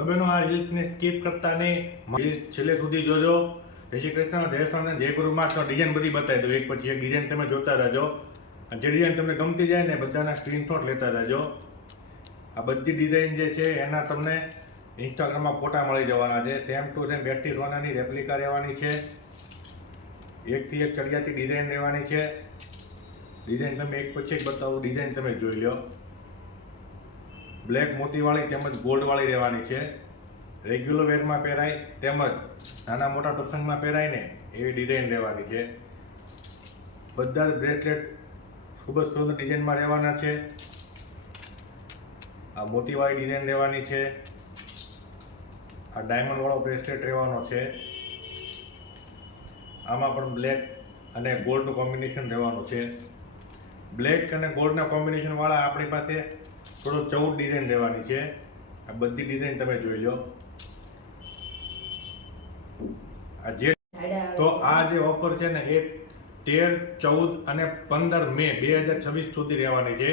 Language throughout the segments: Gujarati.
તમેનો આ રીલ્સને સ્કીપ કરતા નહીં, રીલ્સ છેલ્લે સુધી જોજો. જય શ્રી કૃષ્ણ, જય સ્વામિનારાયણ, જય ગુરુમાં. તો ડિઝાઇન બધી બતાવી દો, એક પછી એક ડિઝાઇન તમે જોતા રહેજો. જે ડિઝાઇન તમને ગમતી જાય ને બધાના સ્ક્રીનશોટ લેતા રહેજો. આ બધી ડિઝાઇન જે છે એના તમને ઇન્સ્ટાગ્રામમાં ફોટા મળી જવાના છે. સેમ ટુ સેમ બેટી સોનાની રેપ્લિકા રહેવાની છે. એકથી એક ચડિયાતી ડિઝાઇન રહેવાની છે. ડિઝાઇન તમે એક પછી એક બતાવું, ડિઝાઇન તમે જોઈ લો. બ્લેક મોતીવાળી તેમજ ગોલ્ડવાળી રહેવાની છે. રેગ્યુલર વેરમાં પહેરાય તેમજ નાના મોટા પ્રસંગમાં પહેરાય ને એવી ડિઝાઇન રહેવાની છે. બધા જ બ્રેસલેટ ખૂબ જ સુંદર ડિઝાઇનમાં રહેવાના છે. આ મોતીવાળી ડિઝાઇન રહેવાની છે. આ ડાયમંડ વાળો બ્રેસલેટ રહેવાનો છે. આમાં પણ બ્લેક અને ગોલ્ડનું કોમ્બિનેશન રહેવાનું છે. બ્લેક અને ગોલ્ડના કોમ્બિનેશન વાળા આપણી પાસે થોડો 14 ડિઝાઇન રહેવાની છે. આ બધી ડિઝાઇન તમે જોઈ લો. આ જે ઓફર છે ને એ 13, 14 અને 15 મે 2026 સુધી રહેવાની છે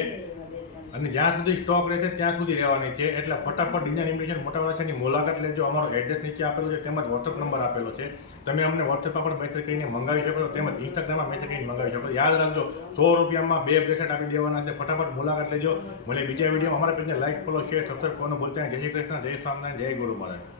અને જ્યાં સુધી સ્ટોક રહેશે ત્યાં સુધી રહેવાની છે. એટલે ફટાફટ ડિઝાઇન ઇમિટેશન મોટાવાછાની મુલાકાત લેજો. અમારો એડ્રેસ નીચે આપેલો છે તેમજ વોટ્સઅપ નંબર આપેલો છે. તમે અમને વોટ્સઅપમાં પણ મેસેજ કરીને મંગાવી શકો છો તેમજ ઇન્સ્ટાગ્રામમાં મેસેજ કરીને મંગાવી શકો. યાદ રાખજો, 100 રૂપિયામાં 2 બ્રેસલેટ આપી દેવાના છે. ફટાફટ મુલાકાત લેજો. મને બીજા વિડીયો અમારા પેજને લાઈક, ફોલો, શેર, સબસ્ક્રાઈબ કરવાનું ભૂલતા નહીં. જય શ્રી કૃષ્ણ, જય સ્વામિનારાયણ, જય ગુરુ મહારાજ.